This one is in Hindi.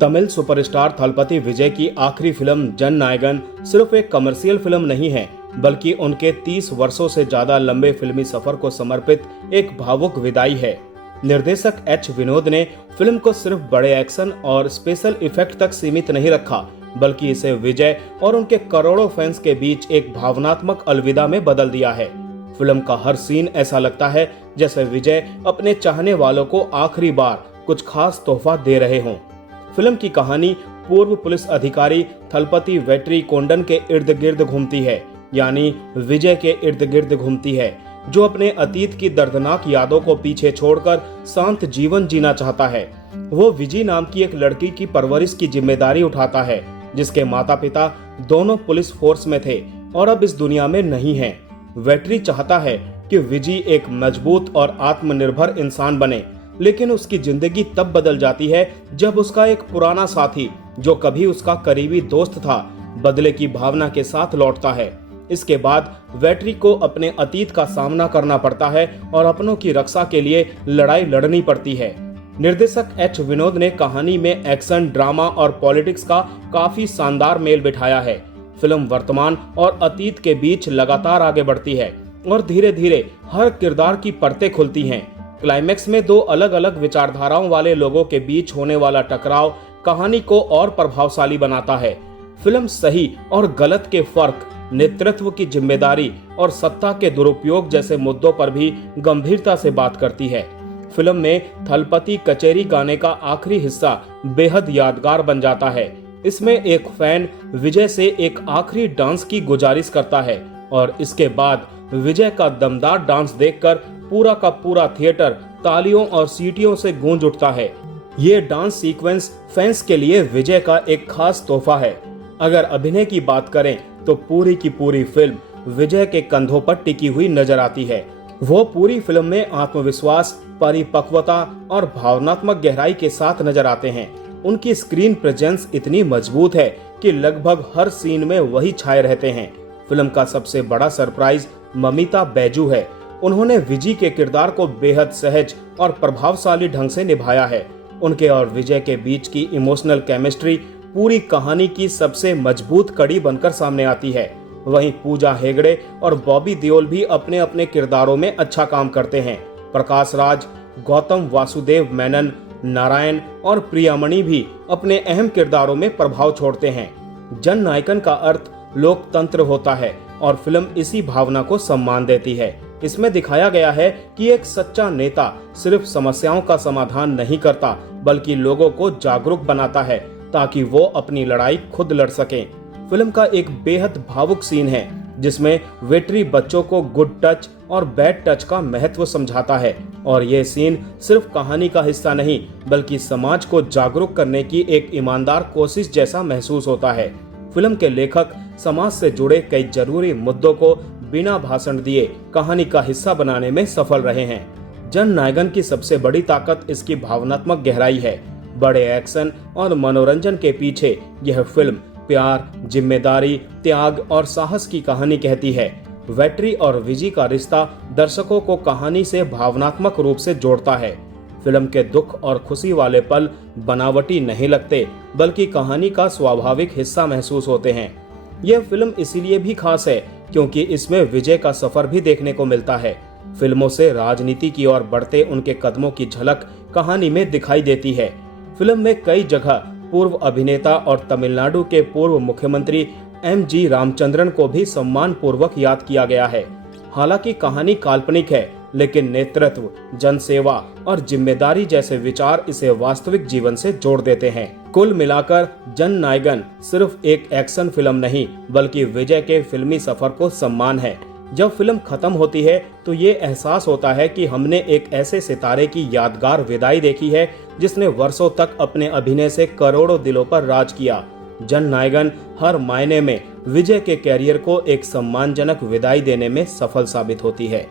तमिल सुपरस्टार थलपति विजय की आखिरी फिल्म जन नायकन सिर्फ एक कमर्शियल फिल्म नहीं है, बल्कि उनके 30 वर्षों से ज्यादा लंबे फिल्मी सफर को समर्पित एक भावुक विदाई है। निर्देशक एच विनोद ने फिल्म को सिर्फ बड़े एक्शन और स्पेशल इफेक्ट तक सीमित नहीं रखा, बल्कि इसे विजय और उनके करोड़ों फैंस के बीच एक भावनात्मक अलविदा में बदल दिया है। फिल्म का हर सीन ऐसा लगता है जैसे विजय अपने चाहने वालों को आखिरी बार कुछ खास तोहफा दे रहे हों। फिल्म की कहानी पूर्व पुलिस अधिकारी थलपति वेट्री कोंडन के इर्द गिर्द घूमती है, यानी विजय के इर्द गिर्द घूमती है, जो अपने अतीत की दर्दनाक यादों को पीछे छोड़कर शांत जीवन जीना चाहता है। वो विजी नाम की एक लड़की की परवरिश की जिम्मेदारी उठाता है, जिसके माता पिता दोनों पुलिस फोर्स में थे और अब इस दुनिया में नहीं हैं। वेट्री चाहता है कि विजी एक मजबूत और आत्मनिर्भर इंसान बने, लेकिन उसकी जिंदगी तब बदल जाती है जब उसका एक पुराना साथी, जो कभी उसका करीबी दोस्त था, बदले की भावना के साथ लौटता है। इसके बाद वेट्री को अपने अतीत का सामना करना पड़ता है और अपनों की रक्षा के लिए लड़ाई लड़नी पड़ती है। निर्देशक एच विनोद ने कहानी में एक्शन, ड्रामा और पॉलिटिक्स का काफी शानदार मेल बिठाया है। फिल्म वर्तमान और अतीत के बीच लगातार आगे बढ़ती है और धीरे धीरे हर किरदार की परतें खुलती हैं। क्लाइमेक्स में दो अलग अलग विचारधाराओं वाले लोगों के बीच होने वाला टकराव कहानी को और प्रभावशाली बनाता है। फिल्म सही और गलत के फर्क, नेतृत्व की जिम्मेदारी और सत्ता के दुरुपयोग जैसे मुद्दों पर भी गंभीरता से बात करती है। फिल्म में थलपति कचेरी गाने का आखिरी हिस्सा बेहद यादगार बन जाता है। इसमें एक फैन विजय से एक आखिरी डांस की गुजारिश करता है और इसके बाद विजय का दमदार डांस देखकर पूरा का पूरा थिएटर तालियों और सीटियों से गूंज उठता है। ये डांस सीक्वेंस फैंस के लिए विजय का एक खास तोहफा है। अगर अभिनय की बात करें तो पूरी की पूरी फिल्म विजय के कंधों पर टिकी हुई नजर आती है। वो पूरी फिल्म में आत्मविश्वास, परिपक्वता और भावनात्मक गहराई के साथ नजर आते हैं। उनकी स्क्रीन प्रेजेंस इतनी मजबूत है कि लगभग हर सीन में वही छाए रहते हैं। फिल्म का सबसे बड़ा सरप्राइज ममिता बैजू है। उन्होंने विजी के किरदार को बेहद सहज और प्रभावशाली ढंग से निभाया है। उनके और विजय के बीच की इमोशनल केमिस्ट्री पूरी कहानी की सबसे मजबूत कड़ी बनकर सामने आती है। वहीं पूजा हेगड़े और बॉबी देओल भी अपने अपने किरदारों में अच्छा काम करते हैं। प्रकाश राज, गौतम वासुदेव मेनन, नारायण और प्रियामणि भी अपने अहम किरदारों में प्रभाव छोड़ते हैं। जन नायकन का अर्थ लोकतंत्र होता है और फिल्म इसी भावना को सम्मान देती है। इसमें दिखाया गया है कि एक सच्चा नेता सिर्फ समस्याओं का समाधान नहीं करता, बल्कि लोगों को जागरूक बनाता है ताकि वो अपनी लड़ाई खुद लड़ सकें। फिल्म का एक बेहद भावुक सीन है जिसमें वेट्री बच्चों को गुड टच और बैड टच का महत्व समझाता है, और ये सीन सिर्फ कहानी का हिस्सा नहीं बल्कि समाज को जागरूक करने की एक ईमानदार कोशिश जैसा महसूस होता है। फिल्म के लेखक समाज से जुड़े कई जरूरी मुद्दों को बिना भाषण दिए कहानी का हिस्सा बनाने में सफल रहे हैं। जन नायकन की सबसे बड़ी ताकत इसकी भावनात्मक गहराई है। बड़े एक्शन और मनोरंजन के पीछे यह फिल्म प्यार, जिम्मेदारी, त्याग और साहस की कहानी कहती है। वेट्री और विजी का रिश्ता दर्शकों को कहानी से भावनात्मक रूप से जोड़ता है। फिल्म के दुख और खुशी वाले पल बनावटी नहीं लगते, बल्कि कहानी का स्वाभाविक हिस्सा महसूस होते हैं। यह फिल्म इसीलिए भी खास है क्योंकि इसमें विजय का सफर भी देखने को मिलता है। फिल्मों से राजनीति की ओर बढ़ते उनके कदमों की झलक कहानी में दिखाई देती है। फिल्म में कई जगह पूर्व अभिनेता और तमिलनाडु के पूर्व मुख्यमंत्री एम.जी. रामचंद्रन को भी सम्मान पूर्वक याद किया गया है। हालांकि कहानी काल्पनिक है, लेकिन नेतृत्व, जनसेवा और जिम्मेदारी जैसे विचार इसे वास्तविक जीवन से जोड़ देते हैं। कुल मिलाकर जन नायकन सिर्फ एक एक्शन फिल्म नहीं, बल्कि विजय के फिल्मी सफर को सम्मान है। जब फिल्म खत्म होती है तो ये एहसास होता है कि हमने एक ऐसे सितारे की यादगार विदाई देखी है जिसने वर्षों तक अपने अभिनय से करोड़ों दिलों पर राज किया। जन नायकन हर मायने में विजय के कैरियर को एक सम्मानजनक विदाई देने में सफल साबित होती है।